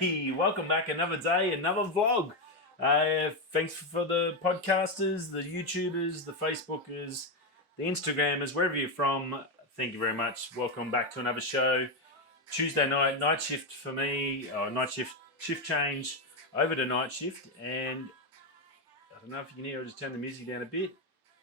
Hey, welcome back. Another day, another vlog. Thanks for the podcasters, the YouTubers, the Facebookers, the Instagrammers, wherever you're from. Thank you very much. Welcome back to another show. Tuesday night shift for me, or shift change over to night shift. And I don't know if you can hear, I'll just turn the music down a bit.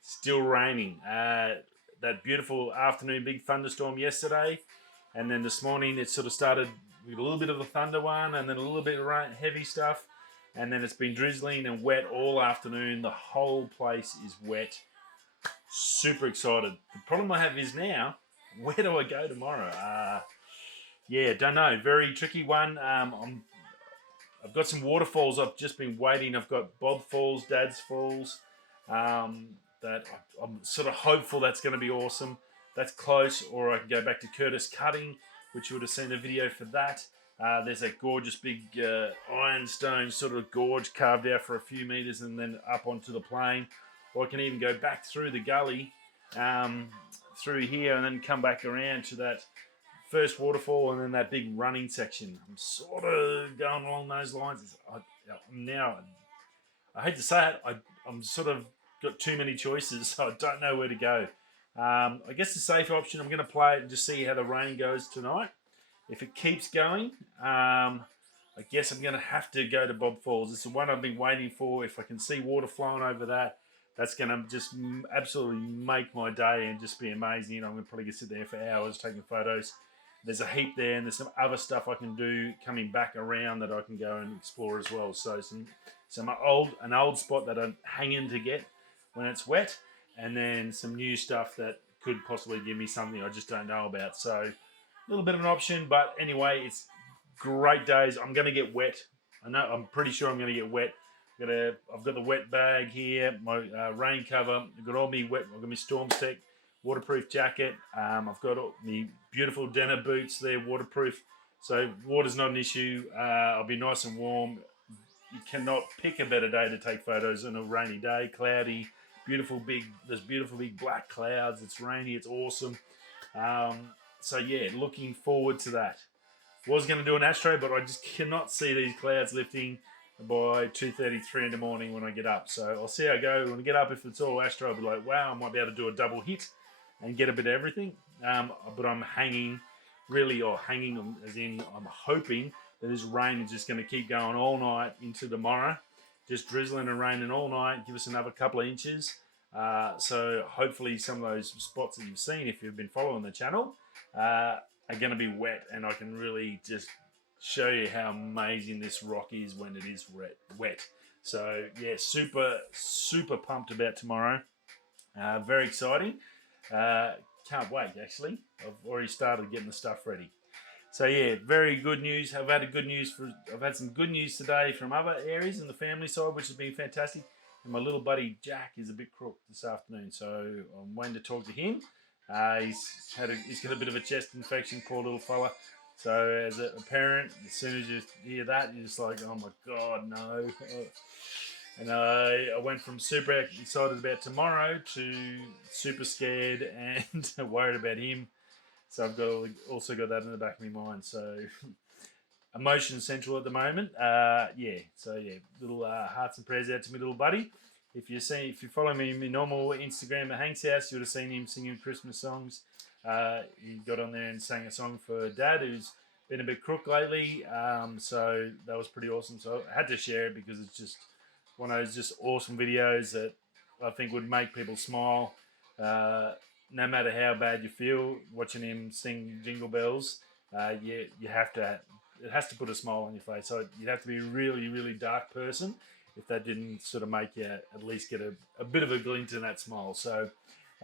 Still raining. That beautiful afternoon, big thunderstorm yesterday. And then this morning it sort of started with a little bit of a thunder one and then a little bit of rain, heavy stuff. And then it's been drizzling and wet all afternoon. The whole place is wet. Super excited. The problem I have is now, where do I go tomorrow? Yeah, don't know. Very tricky one. I've got some waterfalls I've just been waiting. I've got Bob Falls, Dad's Falls. That I'm sort of hopeful that's going to be awesome. That's close, or I can go back to Curtis Cutting, which you would have seen a video for that. There's a gorgeous big ironstone sort of gorge carved out for a few meters and then up onto the plain. Or I can even go back through the gully, through here, and then come back around to that first waterfall and then that big running section. I'm sort of going along those lines. I hate to say it, I'm sort of got too many choices, so I don't know where to go. I guess the safe option, I'm going to play it and just see how the rain goes tonight. If it keeps going, I guess I'm going to have to go to Bob Falls. It's the one I've been waiting for. If I can see water flowing over that, that's going to just absolutely make my day and just be amazing. I'm going to probably sit there for hours taking photos. There's a heap there, and there's some other stuff I can do coming back around that I can go and explore as well. So an old spot that I'm hanging to get when it's wet, and then some new stuff that could possibly give me something I just don't know about. So a little bit of an option, but anyway, it's great days. I'm going to get wet. I'm pretty sure I'm going to get wet. I've got the wet bag here, my rain cover. I've got all my wet. I've got my Storm Tech waterproof jacket. I've got all my beautiful denim boots there, waterproof. So water's not an issue. I'll be nice and warm. You cannot pick a better day to take photos on a rainy day, cloudy. There's beautiful big black clouds. It's rainy. It's awesome. So yeah, looking forward to that. Was going to do an astro, but I just cannot see these clouds lifting by 2:33 in the morning when I get up. So I'll see how I go. When I get up, if it's all astro, I'll be like, wow, I might be able to do a double hit and get a bit of everything. But I'm hanging as in I'm hoping that this rain is just going to keep going all night into tomorrow. Just drizzling and raining all night, give us another couple of inches. So hopefully some of those spots that you've seen, if you've been following the channel, are going to be wet, and I can really just show you how amazing this rock is when it is wet. So yeah, super pumped about tomorrow. Very exciting. Can't wait, actually. I've already started getting the stuff ready. So yeah, very good news. I've had some good news today from other areas in the family side, which has been fantastic. And my little buddy Jack is a bit crook this afternoon, so I'm waiting to talk to him. He's got a bit of a chest infection, poor little fella. So as a parent, as soon as you hear that, you're just like, oh my God, no. And I went from super excited about tomorrow to super scared and worried about him. So I've also got that in the back of my mind. So emotion central at the moment. Little hearts and prayers out to my little buddy. If you follow me in my normal Instagram at Hank's house, you would have seen him singing Christmas songs. He got on there and sang a song for Dad, who's been a bit crook lately. So that was pretty awesome. So I had to share it because it's just one of those just awesome videos that I think would make people smile. No matter how bad you feel watching him sing Jingle Bells, it has to put a smile on your face. So you'd have to be a really, really dark person if that didn't sort of make you at least get a bit of a glint in that smile. So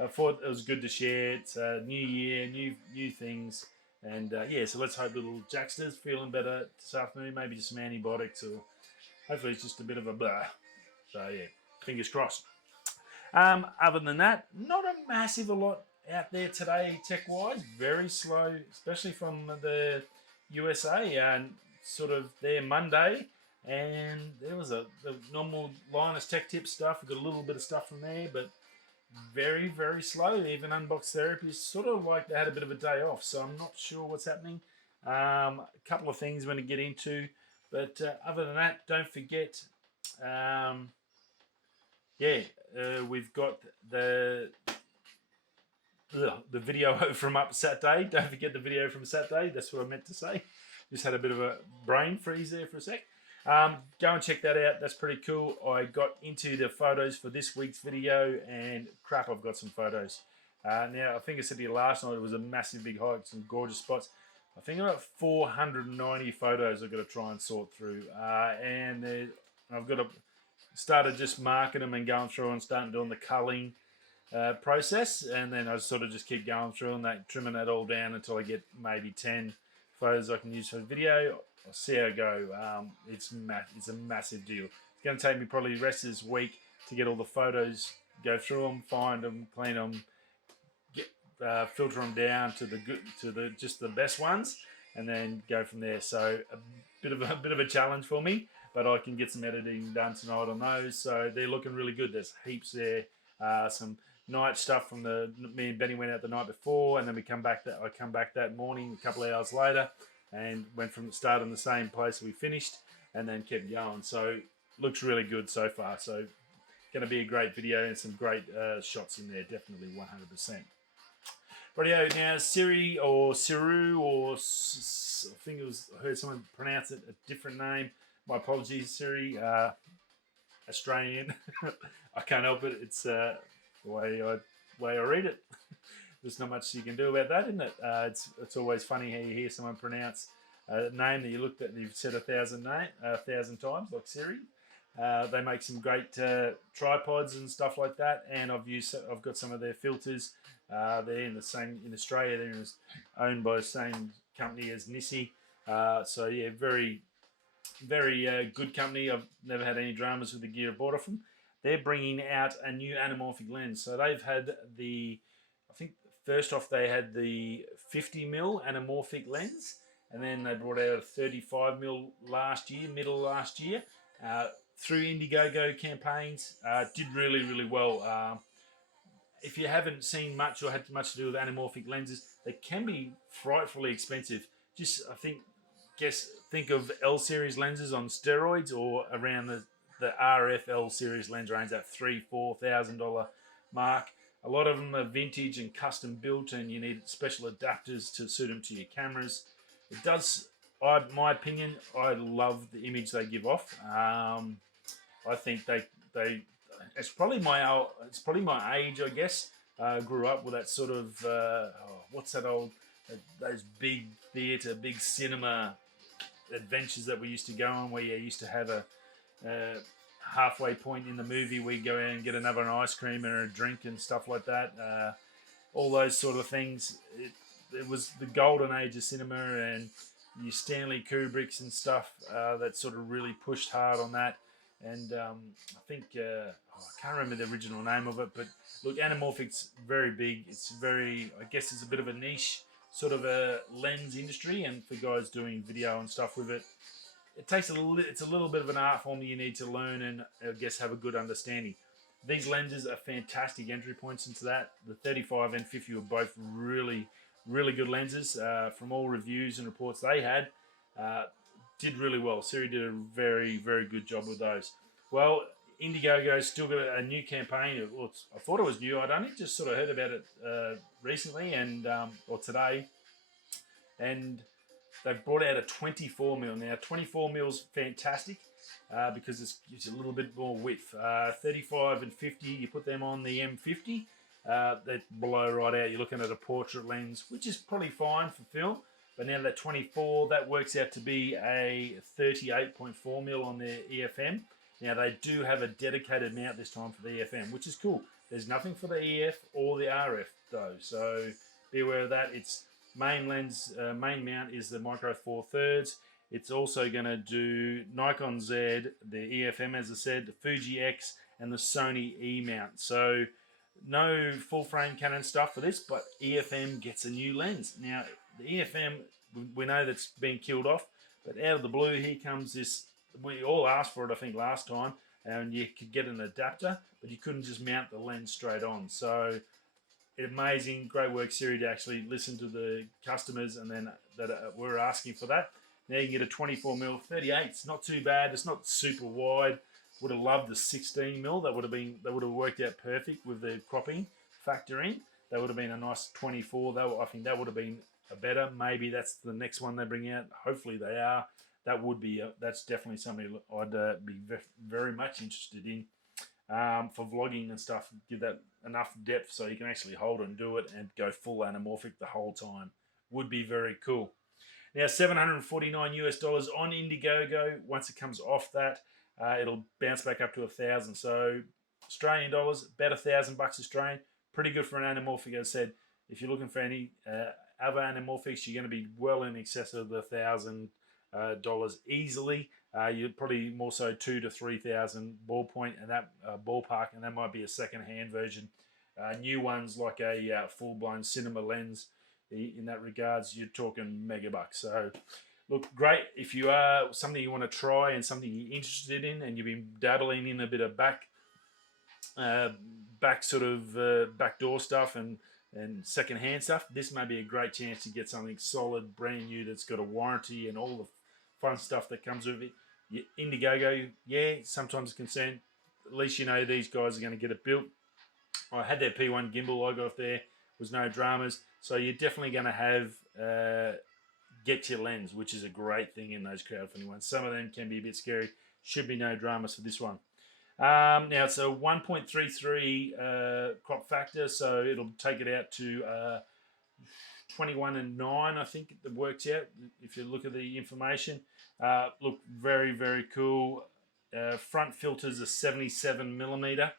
I thought it was good to share. It's a new year, new things. And so let's hope little Jackster's feeling better this afternoon. Maybe just some antibiotics, or hopefully it's just a bit of a blah. So yeah, fingers crossed. Other than that, not a massive a lot out there today tech-wise. Very slow, especially from the USA. And sort of there Monday, and there was the normal Linus Tech Tip stuff. We got a little bit of stuff from there, but very, very slow. Even Unbox Therapy is sort of like they had a bit of a day off, so I'm not sure what's happening. A couple of things I'm going to get into. But other than that, don't forget, we've got the video from up Saturday. Don't forget the video from Saturday. That's what I meant to say. Just had a bit of a brain freeze there for a sec. Go and check that out. That's pretty cool. I got into the photos for this week's video, and crap, I've got some photos. Now, I think I said to you last night, it was a massive big hike, some gorgeous spots. I think I've got 490 photos I've got to try and sort through. And I've got to started just marking them and going through and starting doing the culling process. And then I sort of just keep going through and trimming that all down until I get maybe 10 photos I can use for the video. I'll see how I go. It's a massive deal. It's going to take me probably the rest of this week to get all the photos, go through them, find them, clean them, filter them down to just the best ones, and then go from there. So a bit of a challenge for me, but I can get some editing done tonight on those. So they're looking really good. There's heaps there. Some night stuff from me and Benny went out the night before, and then I come back that morning a couple of hours later, and went from the start in the same place we finished, and then kept going. So looks really good so far. So going to be a great video and some great shots in there, definitely 100%. Rightio, now Siri or Sirui, or I think I heard someone pronounce it a different name. My apologies, Siri. Australian. I can't help it. It's the way I read it. There's not much you can do about that, isn't it? It's always funny how you hear someone pronounce a name that you looked at and you've said 1,000 times, like Siri. They make some great tripods and stuff like that, and I've got some of their filters. They're in Australia. They're owned by the same company as Nisi. So yeah, very, very good company. I've never had any dramas with the gear I bought off them. They're bringing out a new anamorphic lens. So they've had I think first off they had the 50mm anamorphic lens, and then they brought out a 35mm middle last year. Through Indigogo campaigns, did really, really well. If you haven't seen much or had much to do with anamorphic lenses, they can be frightfully expensive. Just think of L series lenses on steroids, or around the RF L series lens range, that $3,000-4,000 mark. A lot of them are vintage and custom built, and you need special adapters to suit them to your cameras. It does, my opinion, I love the image they give off. I think it's probably my age, I guess. Grew up with that sort of what's that old those big theatre, big cinema adventures that we used to go on, where you used to have a halfway point in the movie where you go out and get an ice cream and a drink and stuff like that. All those sort of things. It was the golden age of cinema, and your Stanley Kubricks and stuff that sort of really pushed hard on that. And I think, I can't remember the original name of it, but look, anamorphic's very big. I guess it's a bit of a niche sort of a lens industry, and for guys doing video and stuff with it, it's a little bit of an art form that you need to learn and I guess have a good understanding. These lenses are fantastic entry points into that. The 35 and 50 were both really, really good lenses. From all reviews and reports they had, did really well. Siri did a very, very good job with those. Well, Indigogo's still got a new campaign. I thought it was new. I'd only just sort of heard about it recently or today. And they've brought out a 24mm. Now, 24mm's fantastic because it gives you a little bit more width. 35 and 50, you put them on the M50, they blow right out. You're looking at a portrait lens, which is probably fine for film. But now that 24, that works out to be a 38.4mm on their EFM. Now they do have a dedicated mount this time for the EFM, which is cool. There's nothing for the EF or the RF though, so be aware of that. Its main main mount is the Micro Four Thirds. It's also going to do Nikon Z, the EFM as I said, the Fuji X, and the Sony E mount. So no full frame Canon stuff for this, but EFM gets a new lens. Now the EFM, we know that's been killed off, but out of the blue here comes this. We all asked for it, I think, last time, and you could get an adapter, but you couldn't just mount the lens straight on. So amazing, great work, Siri, to actually listen to the customers and then that were asking for that. Now you can get a 24mm 38. It's not too bad. It's not super wide. Would have loved the 16mm. That would have worked out perfect with the cropping factor in. That would have been a nice 24. I think that would have been a better. Maybe that's the next one they bring out. Hopefully they are. That would be. That's definitely something I'd be very much interested in for vlogging and stuff. Give that enough depth so you can actually hold and do it and go full anamorphic the whole time. Would be very cool. Now $749 US on Indigogo. Once it comes off that, it'll bounce back up to 1,000. So Australian dollars, about $1,000 Australian. Pretty good for an anamorphic. As I said, if you're looking for any other anamorphics, you're going to be well in excess of the $1,000 easily. You're probably more so 2,000 to 3,000 ballpoint and that ballpark, and that might be a second-hand version. New ones like a full-blown cinema lens. In that regards, you're talking megabucks. So, look, great if you are something you want to try and something you're interested in, and you've been dabbling in a bit of backdoor stuff and second-hand stuff. This may be a great chance to get something solid, brand new, that's got a warranty and all the fun stuff that comes with it. Indigogo, yeah, sometimes a concern. At least you know these guys are going to get it built. I had their P1 gimbal logo off there. Was no dramas. So you're definitely going to have get your lens, which is a great thing in those crowdfunding ones. Some of them can be a bit scary. Should be no dramas for this one. Now it's a 1.33 crop factor, so it'll take it out to 21:9, I think it works out if you look at the information. Look, very, very cool. Front filters are 77mm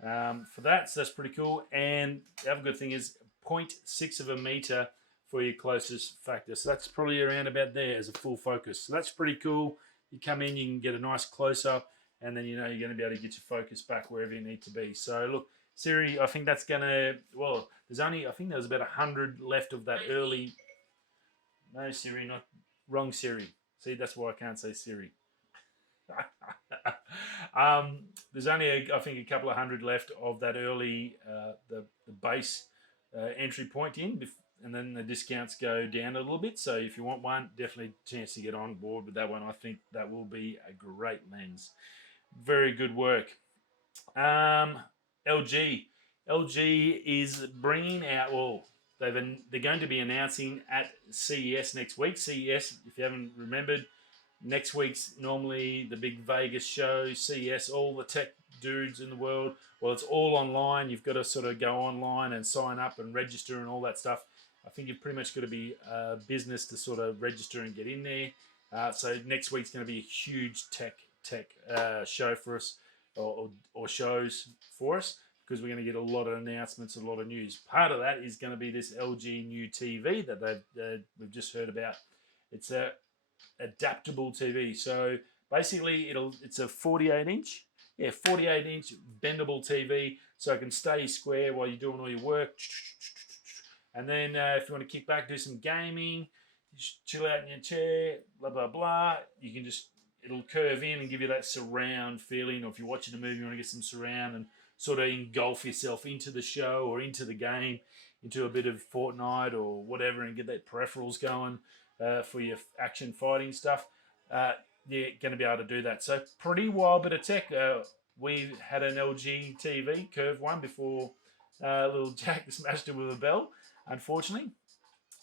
for that, so that's pretty cool. And the other good thing is 0.6 of a meter for your closest factor, so that's probably around about there as a full focus. So that's pretty cool. You come in, you can get a nice close-up, and then you know you're going to be able to get your focus back wherever you need to be. So look, Siri, I think that's going to, well, I think there was about 100 left of that early. No, Siri, not wrong, Siri. See, that's why I can't say Siri. There's only, I think, a couple of hundred left of that early, the base entry point in, and then the discounts go down a little bit. So if you want one, definitely a chance to get on board with that one. I think that will be a great lens. Very good work. LG is bringing out, well, they're going to be announcing at CES next week. CES, if you haven't remembered, next week's normally the big Vegas show. CES, all the tech dudes in the world. Well, it's all online. You've got to sort of go online and sign up and register and all that stuff. I think you've pretty much got to be a business to sort of register and get in there. So next week's going to be a huge tech show for us, or shows for us, because we're going to get a lot of announcements, a lot of news. Part of that is going to be this LG new TV that we've just heard about. It's a adaptable TV. So basically, it's a 48-inch. Yeah, 48-inch bendable TV, so it can stay square while you're doing all your work. And then if you want to kick back, do some gaming, just chill out in your chair, blah, blah, blah, you can just, it'll curve in and give you that surround feeling. Or if you're watching a movie, you want to get some surround and sort of engulf yourself into the show or into the game, into a bit of Fortnite or whatever, and get that peripherals going for your action fighting stuff. You're going to be able to do that. So pretty wild bit of tech. We had an LG TV, curved one, before little Jack smashed it with a bell, unfortunately.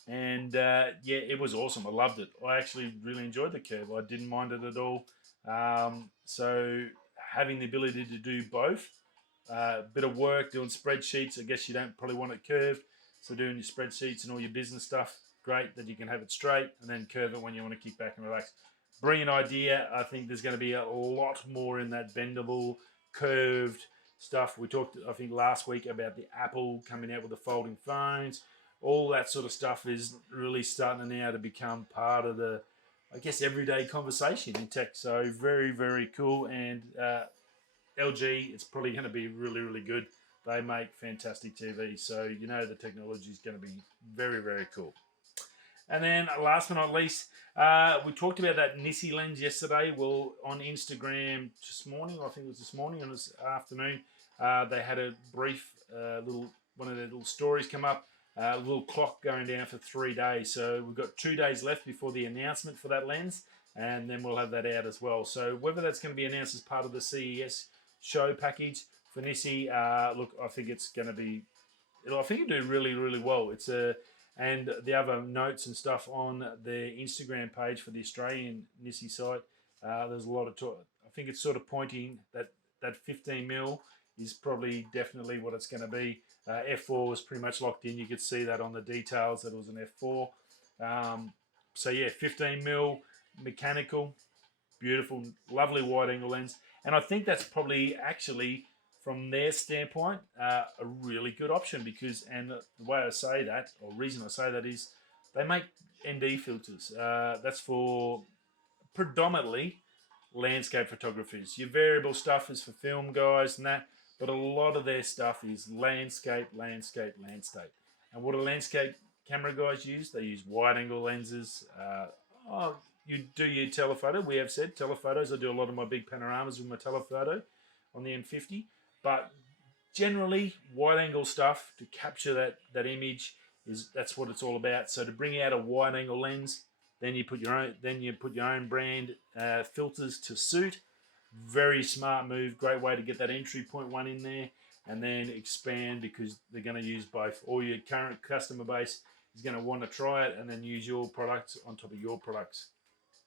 And yeah, it was awesome. I loved it. I actually really enjoyed the curve. I didn't mind it at all. So having the ability to do both, bit of work, doing spreadsheets. I guess you don't probably want it curved. So doing your spreadsheets and all your business stuff, great that you can have it straight and then curve it when you want to kick back and relax. Brilliant idea. I think there's going to be a lot more in that bendable, curved stuff. We talked, I think, last week about the Apple coming out with the folding phones. All that sort of stuff is really starting now to become part of the, I guess, everyday conversation in tech. So very, very cool. And LG, it's probably going to be really, really good. They make fantastic TV. So, you know, the technology is going to be very, very cool. And then last but not least, we talked about that Nisi lens yesterday. Well, on Instagram this morning, I think it was this morning or this afternoon, they had a brief one of their little stories come up. A little clock going down for 3 days. So we've got 2 days left before the announcement for that lens, and then we'll have that out as well. So whether that's going to be announced as part of the CES show package for Nisi, look, I think it's going to be, I think it'll do really, really well. It's a, and the other notes and stuff on the Instagram page for the Australian Nisi site, there's a lot of talk. I think it's sort of pointing that 15mm is probably definitely what it's going to be. F4 was pretty much locked in. You could see that on the details that it was an F4. So yeah, 15mm mechanical, beautiful, lovely wide angle lens. And I think that's probably actually, from their standpoint, a really good option because, and the way I say that, or reason I say that is, they make ND filters. That's for predominantly landscape photographers. Your variable stuff is for film guys and that, but a lot of their stuff is landscape. And what do landscape camera guys use? They use wide angle lenses. You do your telephoto. We have said telephotos. I do a lot of my big panoramas with my telephoto on the M50. But generally, wide angle stuff to capture that image that's what it's all about. So to bring out a wide angle lens, then you put your own brand filters to suit. Very smart move. Great way to get that entry point one in there, and then expand because they're going to use both. All your current customer base is going to want to try it and then use your products on top of your products.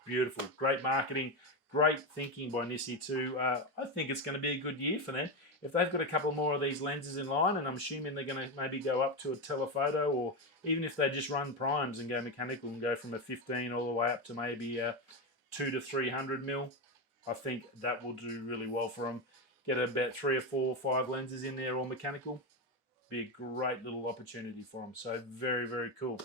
Beautiful. Great marketing. Great thinking by Nisi too. I think it's going to be a good year for them. If they've got a couple more of these lenses in line, and I'm assuming they're going to maybe go up to a telephoto, or even if they just run primes and go mechanical and go from a 15 all the way up to maybe a 2 to 300mm, I think that will do really well for them. Get about 3 or 4 or 5 lenses in there, all mechanical. Be a great little opportunity for them. So very, very cool.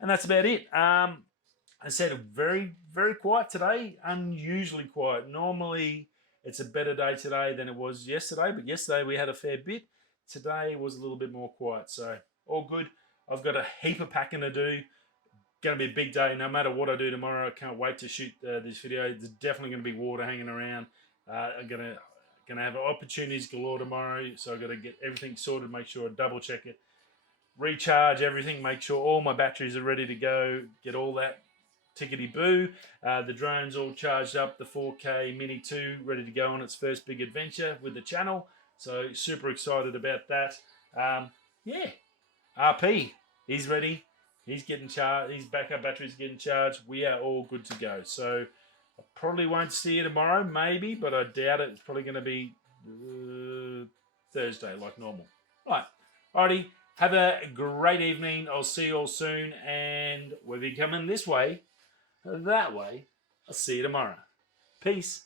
And that's about it. I said very, very quiet today. Unusually quiet. Normally, it's a better day today than it was yesterday. But yesterday, we had a fair bit. Today was a little bit more quiet. So all good. I've got a heap of packing to do. Going to be a big day. No matter what I do tomorrow, I can't wait to shoot this video. There's definitely going to be water hanging around. I'm gonna have opportunities galore tomorrow. So I've got to get everything sorted. Make sure I double check it. Recharge everything. Make sure all my batteries are ready to go. Get all that tickety-boo. The drone's all charged up, the 4K Mini 2 ready to go on its first big adventure with the channel. So super excited about that. Yeah, RP, he's ready. He's getting charged. His backup battery's getting charged. We are all good to go. So I probably won't see you tomorrow, maybe, but I doubt it. It's probably going to be Thursday like normal. Right, alrighty. Have a great evening. I'll see you all soon. And whether you're coming this way, that way, I'll see you tomorrow. Peace.